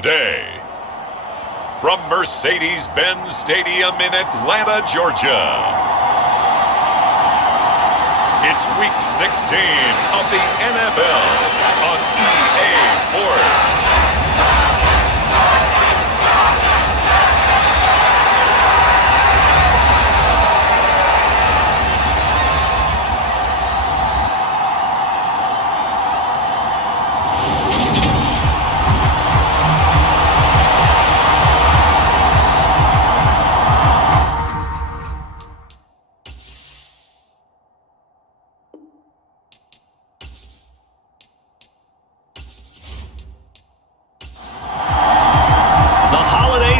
today. From Mercedes-Benz Stadium in Atlanta, Georgia, it's Week 16 of the NFL on EA Sports.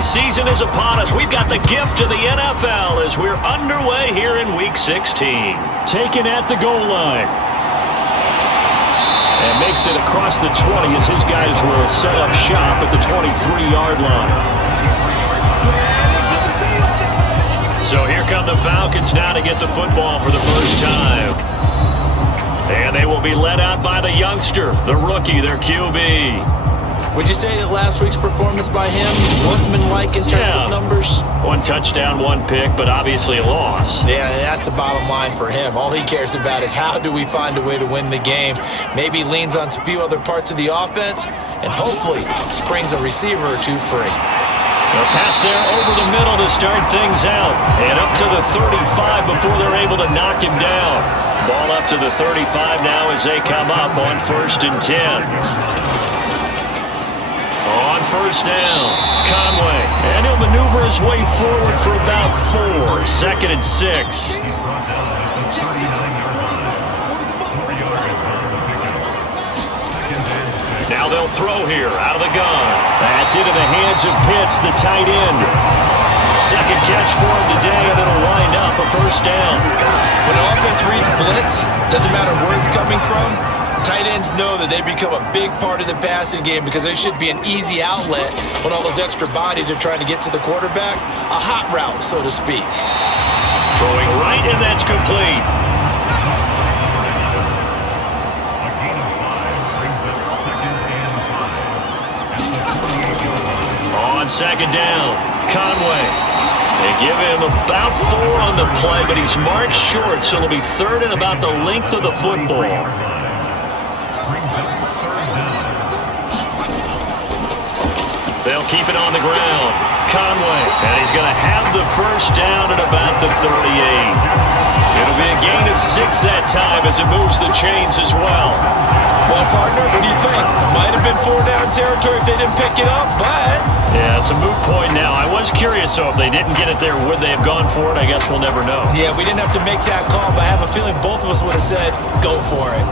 Season is upon us. We've got the gift of the NFL as we're underway here in Week 16. Taken at the goal line. And makes it across the 20 as his guys will set up shop at the 23-yard line. So here come the Falcons now to get the football for the first time. And they will be led out by the youngster, the rookie, their QB. Would you say that last week's performance by him workmanlike in terms of numbers? One touchdown, one pick, but obviously a loss. Yeah, that's the bottom line for him. All he cares about is how do we find a way to win the game. Maybe leans on a few other parts of the offense, and hopefully springs a receiver or two free. The pass there over the middle to start things out. And up to the 35 before they're able to knock him down. Ball up to the 35 now as they come up on 1st and 10. On first down, Conway, and he'll maneuver his way forward for about 4. 2nd and 6. Now they'll throw here out of the gun. That's into the hands of Pitts, the tight end. Second catch for him today, and it'll wind up a first down. When an offense reads blitz, doesn't matter where it's coming from, tight ends know that they become a big part of the passing game because they should be an easy outlet when all those extra bodies are trying to get to the quarterback. A hot route, so to speak. Throwing right, and that's complete. On 2nd down, Conway. They give him about 4 on the play, but he's marked short, so it'll be 3rd and about the length of the football. They'll keep it on the ground. Conway, and he's going to have the first down at about the 38. It'll be a gain of 6 that time as it moves the chains as well. Well, partner, what do you think? Might have been 4-down territory if they didn't pick it up, but... Yeah, it's a moot point now. I was curious, so if they didn't get it there, would they have gone for it? I guess we'll never know. Yeah, we didn't have to make that call, but I have a feeling both of us would have said, go for it.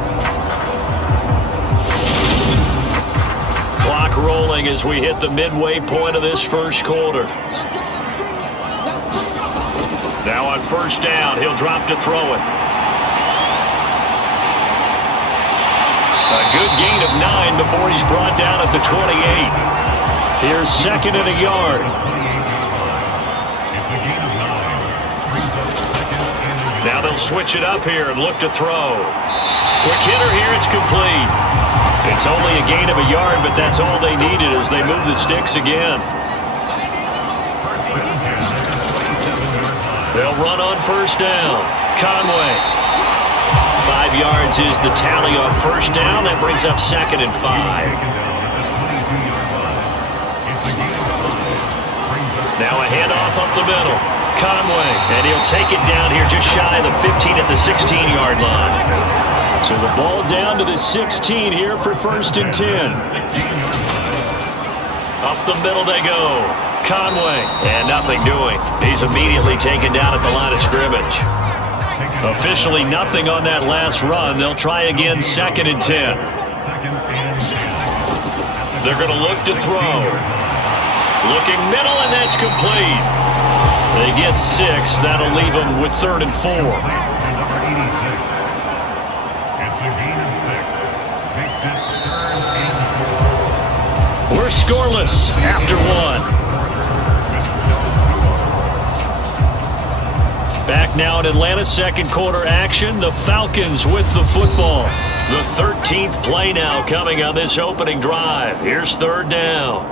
Clock rolling as we hit the midway point of this first quarter. Now on first down, he'll drop to throw it. A good gain of 9 before he's brought down at the 28. Here's 2nd and a yard. Now they'll switch it up here and look to throw. Quick hitter here, it's complete. It's only a gain of a yard, but that's all they needed as they move the sticks again. They'll run on first down. Conway. 5 yards is the tally on first down. That brings up 2nd and 5. Now a handoff up the middle. Conway, and he'll take it down here just shy of the 15 at the 16-yard line. So the ball down to the 16 here for 1st and 10. Up the middle they go. Conway, and nothing doing. He's immediately taken down at the line of scrimmage. Officially nothing on that last run. They'll try again 2nd and 10. They're going to look to throw. Looking middle, and that's complete. They get 6. That'll leave them with 3rd and 4. We're scoreless after 1. Back now in Atlanta, second quarter action. The Falcons with the football. The 13th play now coming on this opening drive. Here's 3rd down.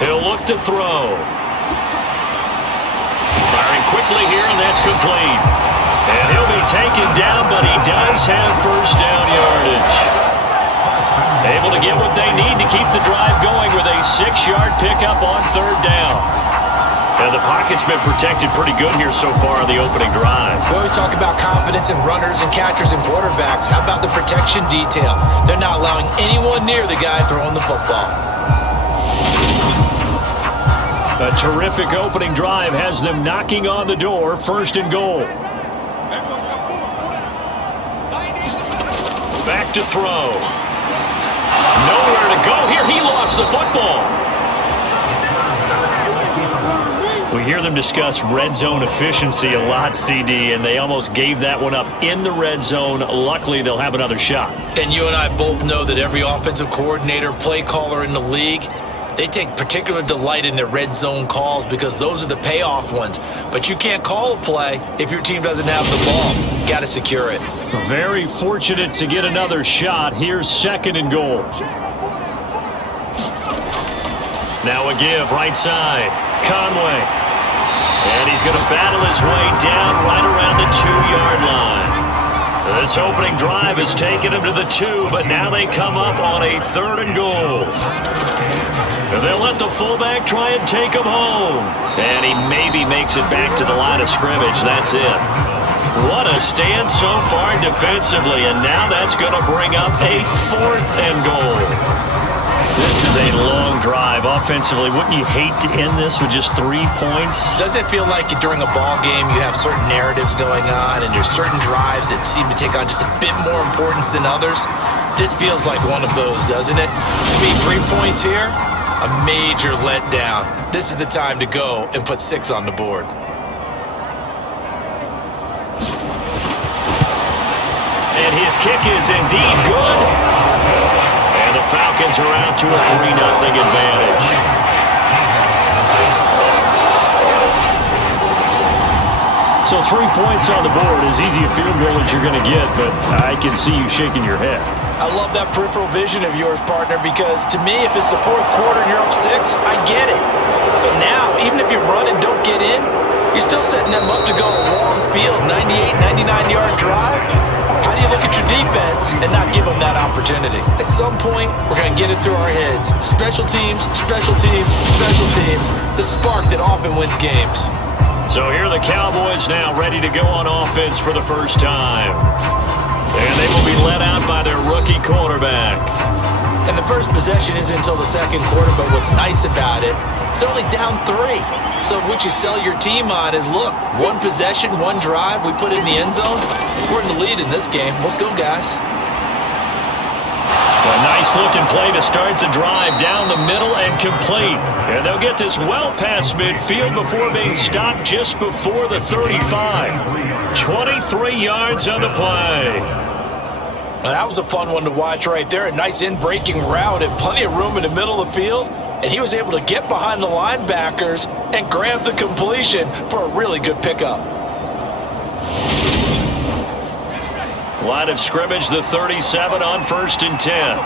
He'll look to throw. Firing quickly here, and that's complete. And he'll be taken down, but he does have first down yardage. Able to get what they need to keep the drive going with a 6-yard pickup on third down. And the pocket's been protected pretty good here so far on the opening drive. We always talk about confidence in runners and catchers and quarterbacks. How about the protection detail? They're not allowing anyone near the guy throwing the football. A terrific opening drive has them knocking on the door, first and goal. Back to throw. Nowhere to go here. He lost the football. We hear them discuss red zone efficiency a lot, CD, and they almost gave that one up in the red zone. Luckily, they'll have another shot. And you and I both know that every offensive coordinator, play caller in the league, they take particular delight in their red zone calls because those are the payoff ones. But you can't call a play if your team doesn't have the ball. Got to secure it. Very fortunate to get another shot. Here's second and goal. Now a give, right side. Conway. And he's going to battle his way down right around the 2-yard line. This opening drive has taken him to the 2, but now they come up on a third and goal. And they'll let the fullback try and take him home. And he maybe makes it back to the line of scrimmage. That's it. What a stand so far defensively, and now that's going to bring up a fourth and goal. This is a long drive offensively. Wouldn't you hate to end this with just 3 points? Doesn't it feel like during a ball game you have certain narratives going on and there's certain drives that seem to take on just a bit more importance than others? This feels like one of those, doesn't it? To me, 3 points here, a major letdown. This is the time to go and put 6 on the board. And his kick is indeed good. And the Falcons are out to a 3-0 advantage. So 3 points on the board, as easy a field goal as you're going to get, but I can see you shaking your head. I love that peripheral vision of yours, partner, because to me, if it's the fourth quarter and you're up 6, I get it. But now, even if you run and don't get in, you're still setting them up to go a long field, 98, 99-yard drive. How do you look at your defense and not give them that opportunity? At some point, we're going to get it through our heads. Special teams, special teams, special teams. The spark that often wins games. So here are the Cowboys now ready to go on offense for the first time. And they will be led out by their rookie quarterback. And the first possession isn't until the second quarter, but what's nice about it, it's only down 3. So what you sell your team on is, look, 1 possession, 1 drive, we put it in the end zone. We're in the lead in this game. Let's go, guys. A nice-looking play to start the drive down the middle and complete. And they'll get this well past midfield before being stopped just before the 35. 23 yards on the play. Well, that was a fun one to watch right there. A nice in-breaking route and plenty of room in the middle of the field. And he was able to get behind the linebackers and grab the completion for a really good pickup. Line of scrimmage, the 37 on 1st and 10.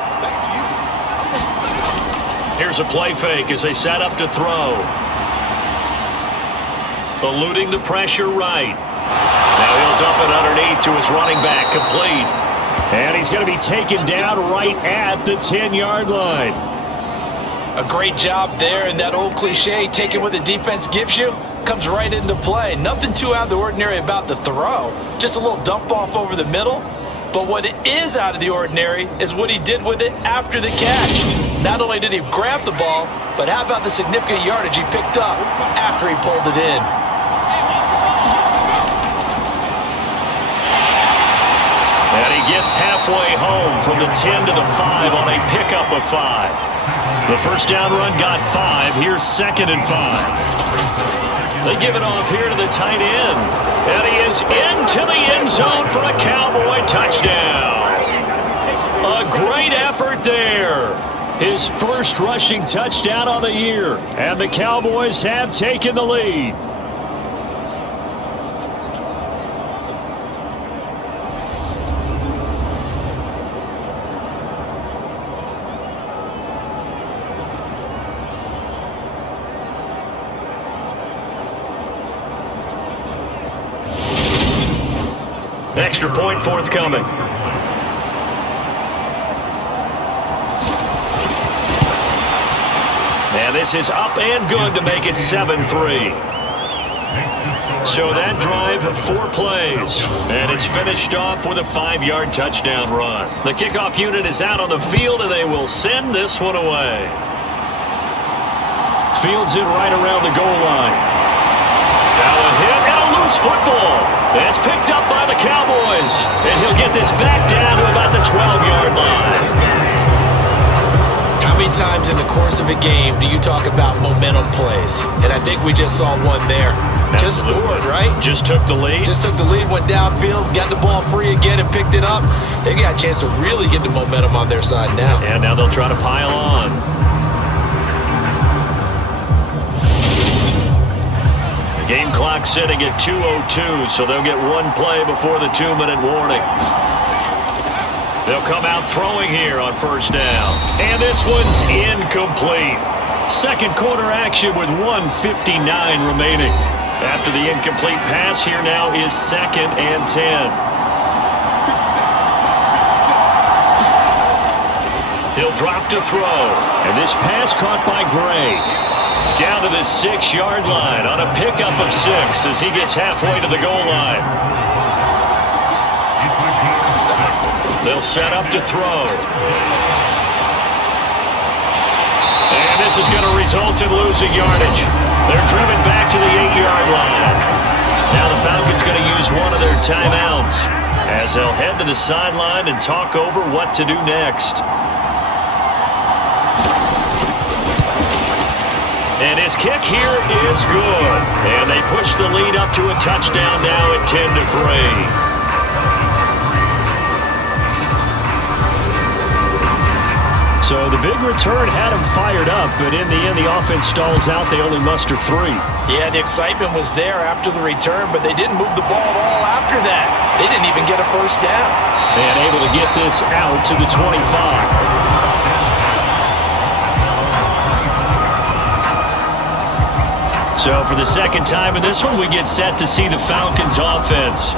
Here's a play fake as they set up to throw. Eluding the pressure right. Now he'll dump it underneath to his running back, complete. And he's going to be taken down right at the 10-yard line. A great job there, and that old cliche, taking what the defense gives you, comes right into play. Nothing too out of the ordinary about the throw. Just a little dump off over the middle. But what is out of the ordinary is what he did with it after the catch. Not only did he grab the ball, but how about the significant yardage he picked up after he pulled it in. And he gets halfway home from the 10 to the 5 on a pickup of 5. The first down run got 5. Here's 2nd and 5. They give it off here to the tight end. And he is into the end zone for a Cowboy touchdown. A great effort there. His first rushing touchdown of the year. And the Cowboys have taken the lead. extra point forthcoming. And this is up and good to make it 7-3. So that drive, 4 plays, and it's finished off with a 5-yard touchdown run. The kickoff unit is out on the field, and they will send this one away. Fields it right around the goal line. Now a hit and a loose football. That's picked up by the Cowboys, and he'll get this back down to about the 12-yard line. How many times in the course of a game do you talk about momentum plays? And I think we just saw one there. Just scored, right? Just took the lead. Just took the lead, went downfield, got the ball free again and picked it up. They got a chance to really get the momentum on their side now. And now they'll try to pile on. The game clock sitting at 2:02, so they'll get one play before the 2-minute warning. They'll come out throwing here on first down. And this one's incomplete. Second quarter action with 1:59 remaining. After the incomplete pass, here now is 2nd and 10. He'll drop to throw. And this pass caught by Gray. Down to the 6-yard line on a pickup of 6 as he gets halfway to the goal line. They'll set up to throw. And this is going to result in losing yardage. They're driven back to the 8-yard line. Now the Falcons going to use one of their timeouts as they'll head to the sideline and talk over what to do next. And his kick here is good. And they push the lead up to a touchdown now at 10-3. So the big return had them fired up, but in the end, the offense stalls out. They only muster 3. Yeah, the excitement was there after the return, but they didn't move the ball at all after that. They didn't even get a first down. And able to get this out to the 25. So for the second time in this one, we get set to see the Falcons offense.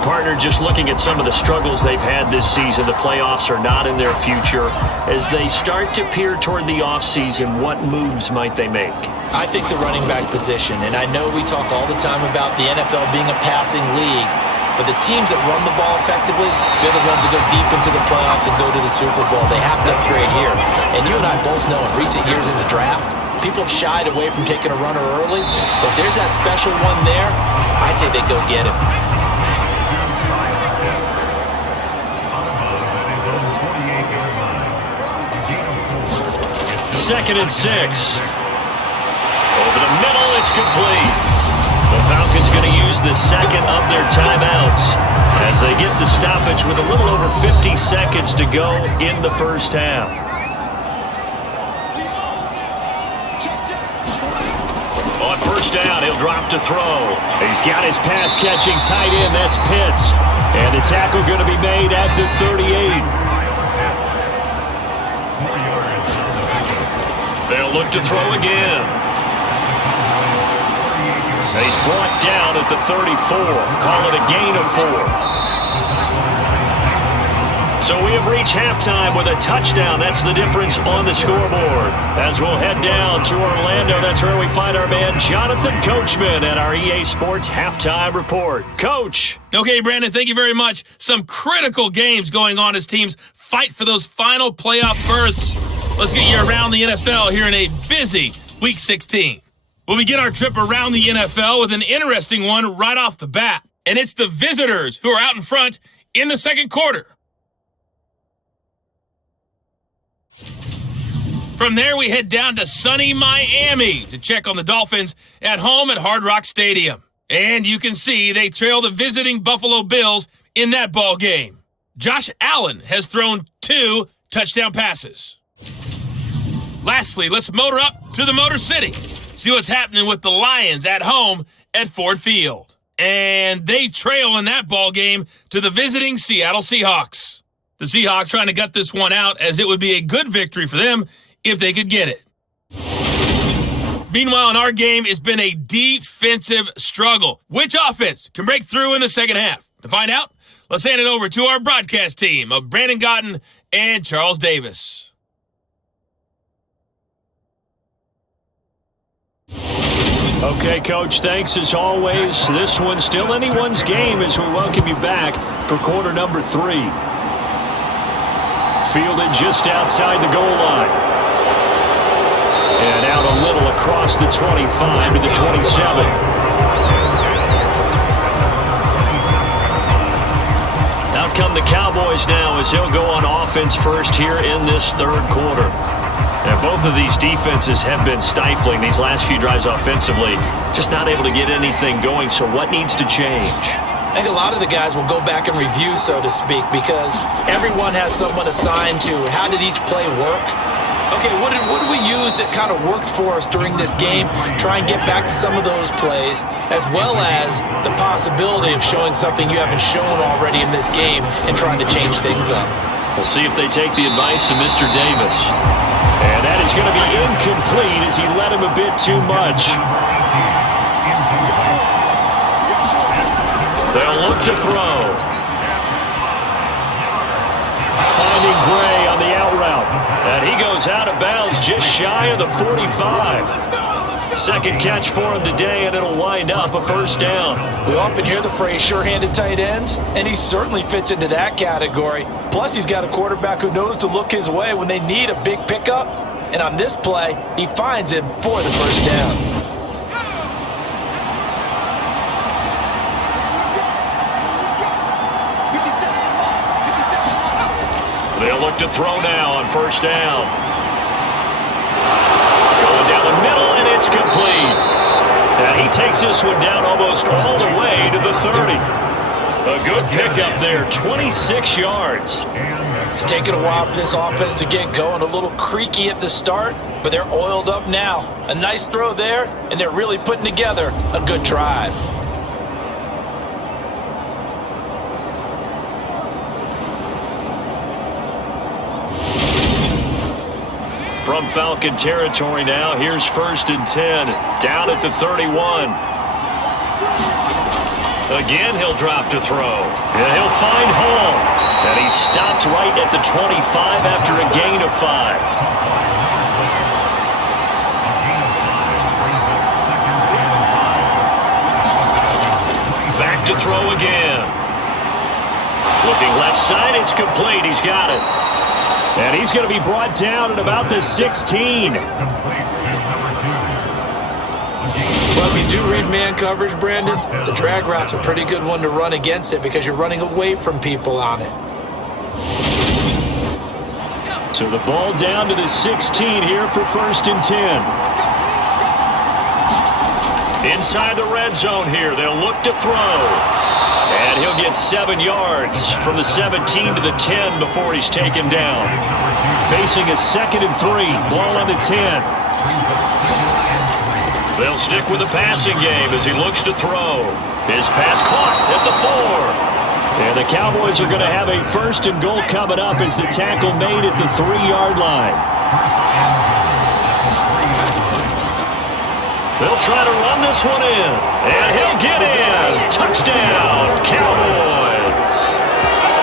Partner, just looking at some of the struggles they've had this season, the playoffs are not in their future. As they start to peer toward the offseason, what moves might they make? I think the running back position, and I know we talk all the time about the NFL being a passing league, but the teams that run the ball effectively, they're the ones that go deep into the playoffs and go to the Super Bowl. They have to upgrade here. And you and I both know in recent years in the draft, people have shied away from taking a runner early, but if there's that special one there, I say they go get him. 2nd and 6. Over the middle, it's complete. The Falcons going to use the second of their timeouts as they get the stoppage with a little over 50 seconds to go in the first half. On first down, he'll drop to throw. He's got his pass-catching tight end. That's Pitts. And the tackle going to be made at the 38. They'll look to throw again. And he's brought down at the 34. Call it a gain of 4. So we have reached halftime with a touchdown. That's the difference on the scoreboard. As we'll head down to Orlando, that's where we find our man Jonathan Coachman at our EA Sports Halftime Report. Coach. Okay, Brandon, thank you very much. Some critical games going on as teams fight for those final playoff berths. Let's get you around the NFL here in a busy Week 16. We'll begin our trip around the NFL with an interesting one right off the bat. And it's the visitors who are out in front in the second quarter. From there, we head down to sunny Miami to check on the Dolphins at home at Hard Rock Stadium. And you can see they trail the visiting Buffalo Bills in that ball game. Josh Allen has thrown 2 touchdown passes. Lastly, let's motor up to the Motor City. See what's happening with the Lions at home at Ford Field. And they trail in that ball game to the visiting Seattle Seahawks. The Seahawks trying to gut this one out as it would be a good victory for them if they could get it. Meanwhile, in our game, it's been a defensive struggle. Which offense can break through in the second half? To find out, let's hand it over to our broadcast team of Brandon Gotten and Charles Davis. Okay, Coach, thanks as always. This one's still anyone's game as we welcome you back for quarter number 3. Fielded just outside the goal line. And out a little across the 25 to the 27. Out come the Cowboys now as they'll go on offense first here in this third quarter. And both of these defenses have been stifling these last few drives offensively. Just not able to get anything going, so what needs to change? I think a lot of the guys will go back and review, so to speak, because everyone has someone assigned to how did each play work. Okay, what did we use that kind of worked for us during this game? Try and get back to some of those plays, as well as the possibility of showing something you haven't shown already in this game and trying to change things up. We'll see if they take the advice of Mr. Davis. And that is going to be incomplete as he led him a bit too much. They'll look to throw. Finding Gray on the out route. And he goes out of bounds just shy of the 45. Second catch for him today, and it'll wind up a first down. We often hear the phrase sure-handed tight ends, and he certainly fits into that category. Plus, he's got a quarterback who knows to look his way when they need a big pickup. And on this play, he finds him for the first down. They'll look to throw now on first down. Going down the middle, and it's complete. And he takes this one down almost all the way to the 30. A good pickup there, 26 yards. It's taken a while for this offense to get going. A little creaky at the start, but they're oiled up now. A nice throw there, and they're really putting together a good drive. From Falcon territory now, here's 1st and 10, down at the 31. Again, he'll drop to throw. And he'll find Hall. And he's stopped right at the 25 after a gain of 5. Back to throw again. Looking left side, it's complete. He's got it. And he's going to be brought down at about the 16. Well, if you do read man coverage, Brandon, the drag route's a pretty good one to run against it because you're running away from people on it. So the ball down to the 16 here for 1st and 10. Inside the red zone here, they'll look to throw. And he'll get 7 yards from the 17 to the 10 before he's taken down. Facing a 2nd and 3, ball on the 10. They'll stick with the passing game as he looks to throw. His pass caught at the 4. And the Cowboys are going to have a 1st and goal coming up as the tackle made at the 3-yard line. They'll try to run this one in. And he'll get in. Touchdown, Cowboys.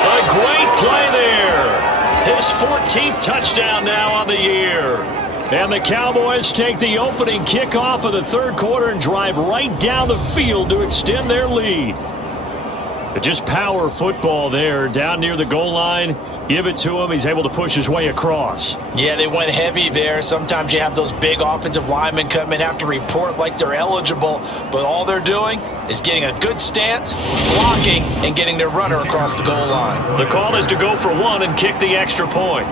A great play there. His 14th touchdown now on the year. And the Cowboys take the opening kickoff of the third quarter and drive right down the field to extend their lead. Just power football there down near the goal line. Give it to him. He's able to push his way across. Yeah, they went heavy there. Sometimes you have those big offensive linemen come in, have to report like they're eligible, but all they're doing is getting a good stance, blocking, and getting their runner across the goal line. The call is to go for 1 and kick the extra point.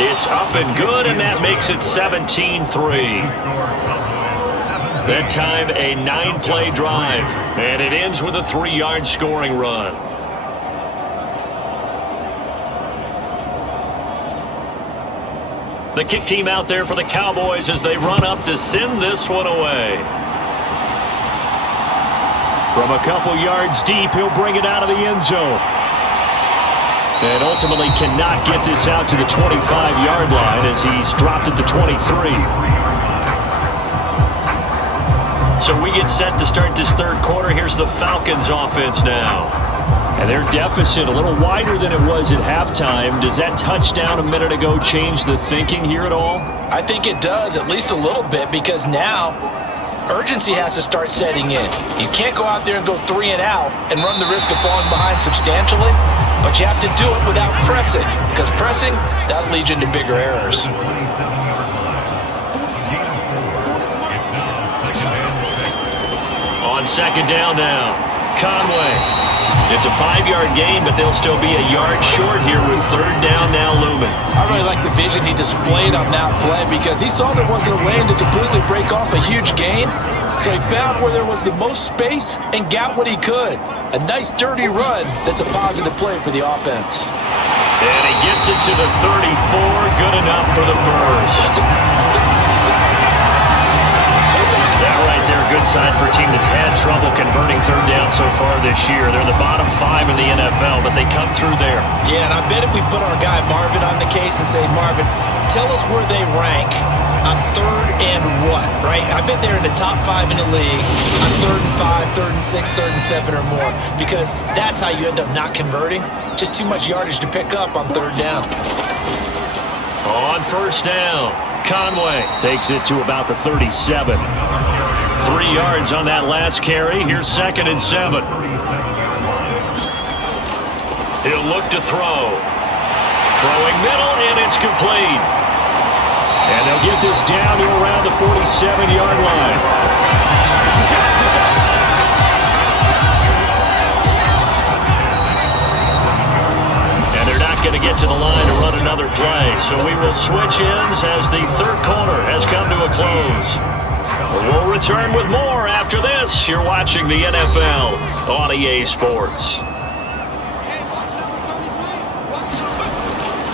It's up and good, and that makes it 17-3. That time, a 9-play drive, and it ends with a 3-yard scoring run. The kick team out there for the Cowboys as they run up to send this one away. From a couple yards deep, he'll bring it out of the end zone. And ultimately cannot get this out to the 25-yard line as he's dropped at the 23. So we get set to start this third quarter. Here's the Falcons offense now. And their deficit a little wider than it was at halftime. Does that touchdown a minute ago change the thinking here at all? I think it does, at least a little bit, because now urgency has to start setting in. You can't go out there and go 3 and out and run the risk of falling behind substantially, but you have to do it without pressing, because pressing, that'll lead you into bigger errors. On second down now, Conway. It's a 5-yard gain, but they'll still be a yard short here with third down now looming. I really like the vision he displayed on that play because he saw there wasn't a lane to completely break off a huge gain. So he found where there was the most space and got what he could. A nice dirty run that's a positive play for the offense. And he gets it to the 34. Good enough for the first. That right there, good sign for a team that's had trouble converting third down so far this year. They're in the bottom 5 in the NFL, but they come through there. Yeah, and I bet if we put our guy Marvin on the case and say, Marvin, tell us where they rank on third and what, right? I bet they're in the top 5 in the league on third and 5, third and 6, third and 7 or more, because that's how you end up not converting. Just too much yardage to pick up on third down. On first down, Conway takes it to about the 37. 3 yards on that last carry. Here's second and 7. He'll look to throw. Throwing middle, and it's complete. And they'll get this down to around the 47-yard line. And they're not going to get to the line to run another play. So we will switch ends as the third quarter has come to a close. We'll return with more after this. You're watching the NFL on EA Sports.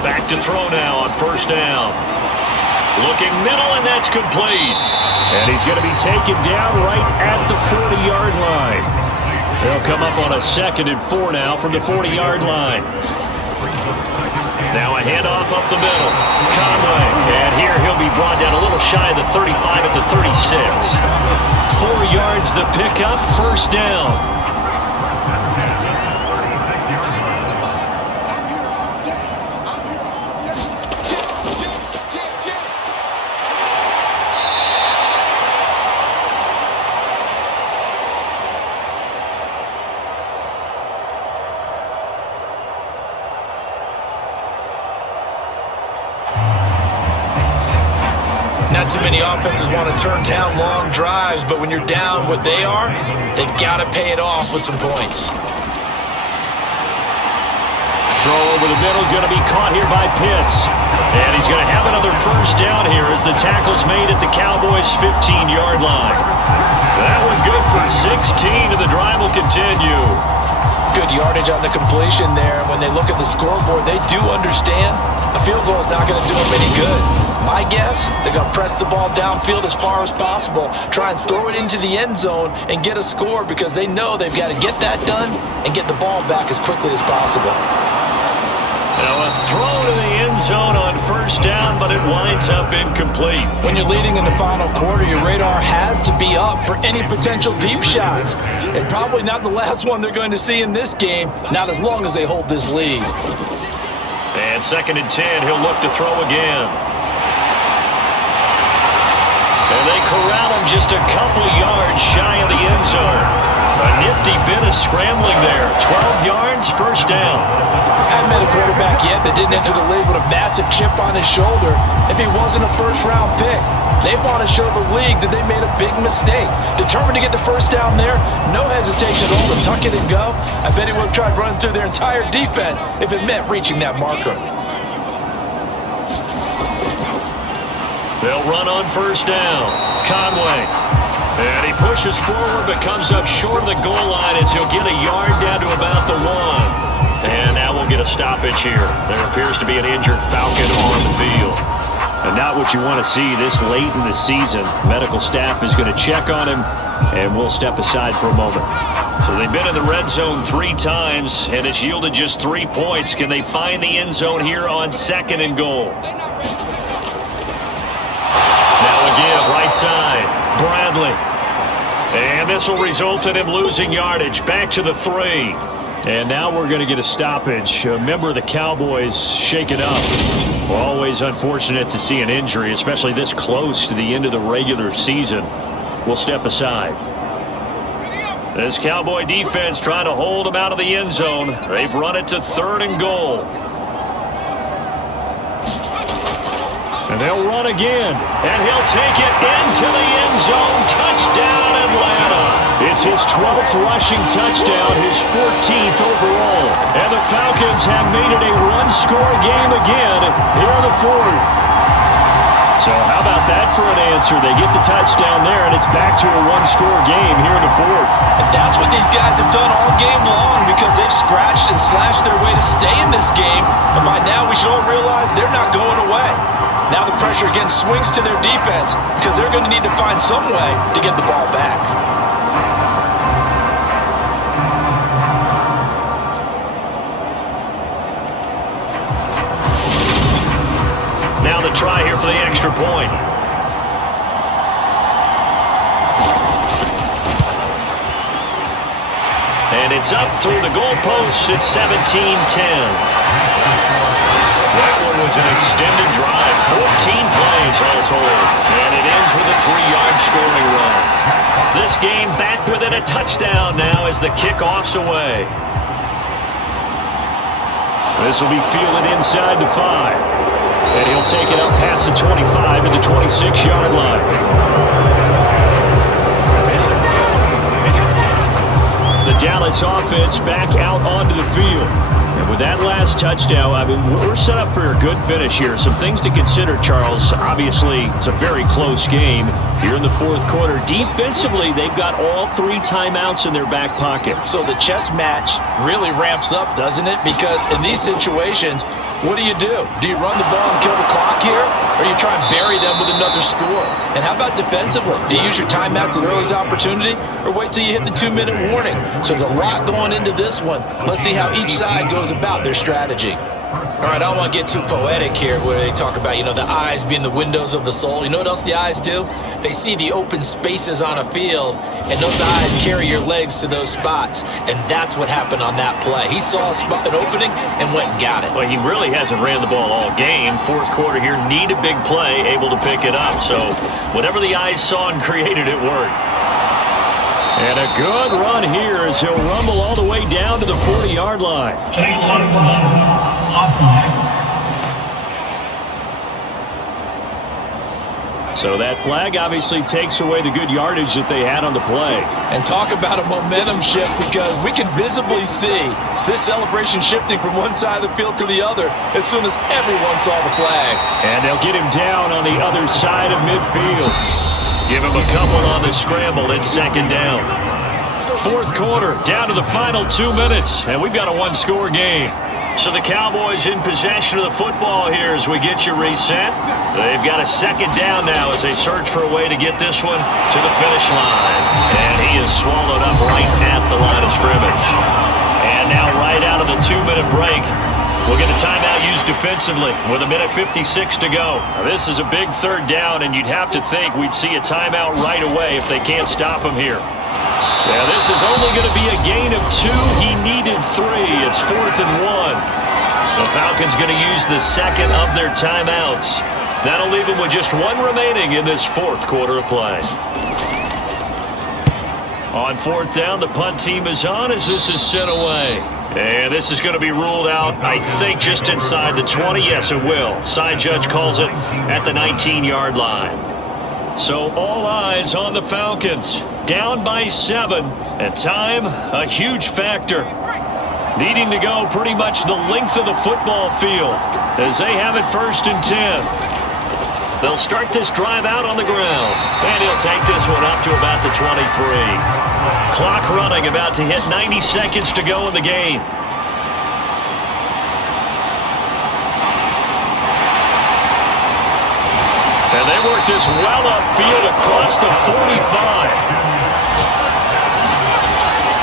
Back to throw now on first down. Looking middle, and that's complete. And he's going to be taken down right at the 40-yard line. They'll come up on a second and 4 now from the 40-yard line. Now a handoff up the middle. Conway. And here he'll be brought down a little shy of the 35 at the 36. 4 yards the pickup, first down. Not too many offenses want to turn down long drives, but when you're down what they are, they've got to pay it off with some points. Throw over the middle, going to be caught here by Pitts. And he's going to have another first down here as the tackle's made at the Cowboys' 15-yard line. That one good for 16, and the drive will continue. Good yardage on the completion there. When they look at the scoreboard, they do understand a field goal is not going to do them any good. My guess, they're going to press the ball downfield as far as possible, try and throw it into the end zone and get a score because they know they've got to get that done and get the ball back as quickly as possible. Now a throw to the end zone on first down, but it winds up incomplete. When you're leading in the final quarter, your radar has to be up for any potential deep shots. And probably not the last one they're going to see in this game, not as long as they hold this lead. And second and 10, he'll look to throw again. And they corral him just a couple yards shy of the end zone. A nifty bit of scrambling there. 12 yards, first down. I haven't met a quarterback yet that didn't enter the league with a massive chip on his shoulder if he wasn't a first-round pick. They want to show the league that they made a big mistake. Determined to get the first down there, no hesitation at all to tuck it and go. I bet he would have tried running through their entire defense if it meant reaching that marker. They'll run on first down. Conway. And he pushes forward but comes up short of the goal line as he'll get a yard down to about the 1. And now we'll get a stoppage here. There appears to be an injured Falcon on the field. And not what you want to see this late in the season. Medical staff is going to check on him, and we'll step aside for a moment. So they've been in the red zone 3 times, and it's yielded just 3 points. Can they find the end zone here on second and goal? Now a give, right side. Bradley. And this will result in him losing yardage. Back to the 3. And now we're going to get a stoppage. A member of the Cowboys shaken up. Always unfortunate to see an injury, especially this close to the end of the regular season. We'll step aside. This Cowboy defense trying to hold him out of the end zone. They've run it to 3rd and goal. And they'll run again. And he'll take it into the end zone. Touchdown, Atlanta. It's his 12th rushing touchdown, his 14th overall. And the Falcons have made it a one-score game again here in the 4th. So how about that for an answer? They get the touchdown there, and it's back to a one-score game here in the 4th. And that's what these guys have done all game long because they've scratched and slashed their way to stay in this game. And by now we should all realize they're not going away. Now the pressure again swings to their defense because they're going to need to find some way to get the ball back. Now the try here for the extra point. And it's up through the goalpost. It's 17-10. That one was an extended drive. 14 plays all told. And it ends with a 3-yard scoring run. This game back within a touchdown now as the kickoff's away. This will be fielded inside the 5. And he'll take it up past the 25 to the 26-yard line. The Dallas offense back out onto the field. And with that last touchdown, I mean, we're set up for a good finish here. Some things to consider, Charles. Obviously, it's a very close game here in the 4th quarter. Defensively, they've got all 3 timeouts in their back pocket. So the chess match really ramps up, doesn't it? Because in these situations, what do? Do you run the ball and kill the clock here? Or do you try and bury them with another score? And how about defensively? Do you use your timeouts at earliest opportunity? Or wait till you hit the 2-minute warning? So there's a lot going into this one. Let's see how each side goes about their strategy. All right, I don't want to get too poetic here where they talk about, the eyes being the windows of the soul. You know what else the eyes do? They see the open spaces on a field, and those eyes carry your legs to those spots. And that's what happened on that play. He saw an opening and went and got it. Well, he really hasn't ran the ball all game. 4th quarter here, need a big play, able to pick it up. So whatever the eyes saw and created, it worked. And a good run here as he'll rumble all the way down to the 40-yard line. So that flag obviously takes away the good yardage that they had on the play. And talk about a momentum shift because we can visibly see this celebration shifting from one side of the field to the other as soon as everyone saw the flag. And they'll get him down on the other side of midfield. Give him a couple on the scramble. It's 2nd down. 4th quarter, down to the final 2 minutes, and we've got a one-score game. So the Cowboys in possession of the football here as we get you reset. They've got a 2nd down now as they search for a way to get this one to the finish line. And he is swallowed up right at the line of scrimmage. And now right out of the 2-minute break, we'll get a timeout used defensively with 1:56 to go. Now, this is a big 3rd down, and you'd have to think we'd see a timeout right away if they can't stop him here. Now, this is only going to be a gain of 2. He needed 3. It's 4th and 1. The Falcons going to use the 2nd of their timeouts. That'll leave them with just 1 remaining in this 4th quarter of play. On 4th down, the punt team is on as this is sent away. And this is going to be ruled out, I think, just inside the 20. Yes, it will. Side judge calls it at the 19-yard line. So all eyes on the Falcons. Down by 7. And time, a huge factor. Needing to go pretty much the length of the football field as they have it 1st and 10. They'll start this drive out on the ground. And he'll take this one up to about the 23. Clock running, about to hit 90 seconds to go in the game. And they work this well upfield across the 45.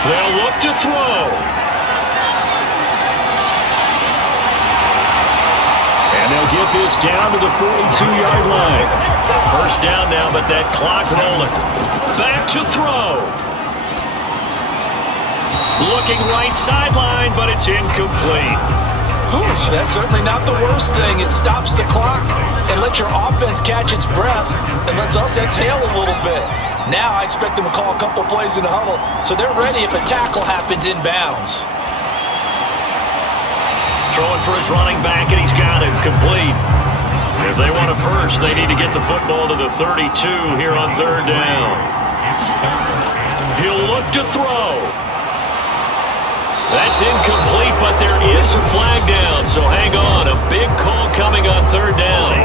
They'll look to throw. And they'll get this down to the 42-yard line. 1st down now, but that clock rolling. back to throw. Looking right sideline, but it's incomplete. Whew, that's certainly not the worst thing. It stops the clock and lets your offense catch its breath and lets us exhale a little bit. Now I expect them to call a couple plays in the huddle so they're ready if a tackle happens inbounds. Throwing for his running back, and he's got it complete. If they want a first, they need to get the football to the 32 here on third down. He'll look to throw. That's incomplete, but there is a flag down, so hang on. A big call coming on third down.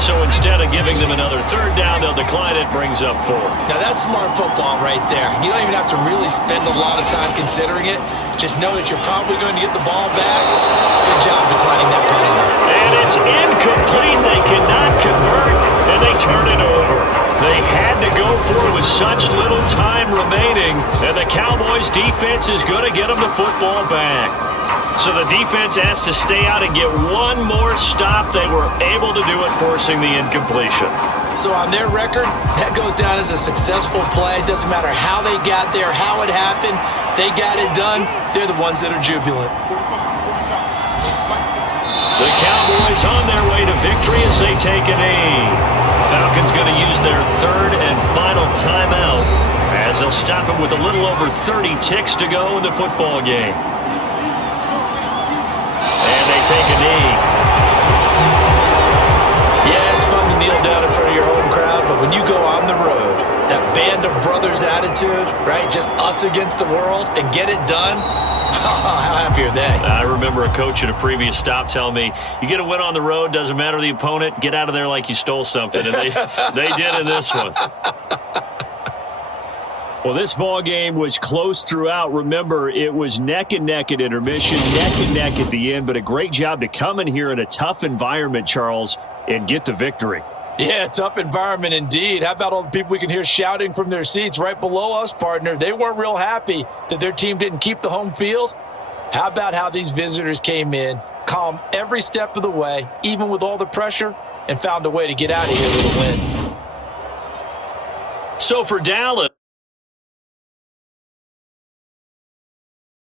So instead of giving them another third down, they'll decline it, brings up 4. Now that's smart football right there. You don't even have to really spend a lot of time considering it. Just know that you're probably going to get the ball back. Good job declining that penalty. And it's incomplete. They cannot convert, and they turn it over. They had to go for it with such little time remaining, and the Cowboys defense is going to get them the football back. So the defense has to stay out and get one more stop. They were able to do it, forcing the incompletion. So on their record, that goes down as a successful play. Doesn't matter how they got there, how it happened. They got it done. They're the ones that are jubilant. The Cowboys on their way to victory as they take a knee. Falcons going to use their third and final timeout as they'll stop it with a little over 30 ticks to go in the football game. And they take a knee. Yeah, it's fun to kneel down in front of your home crowd, but when you go on the road, that band of brothers attitude, right? Just us against the world and get it done. How happy are they? I remember a coach at a previous stop telling me, you get a win on the road, doesn't matter the opponent, get out of there like you stole something. And they did in this one. Well, this ball game was close throughout. Remember, it was neck and neck at intermission, neck and neck at the end, but a great job to come in here in a tough environment, Charles, and get the victory. Yeah, tough environment indeed. How about all the people we can hear shouting from their seats right below us, partner? They weren't real happy that their team didn't keep the home field. How about how these visitors came in, calm every step of the way, even with all the pressure, and found a way to get out of here with a win. So for Dallas,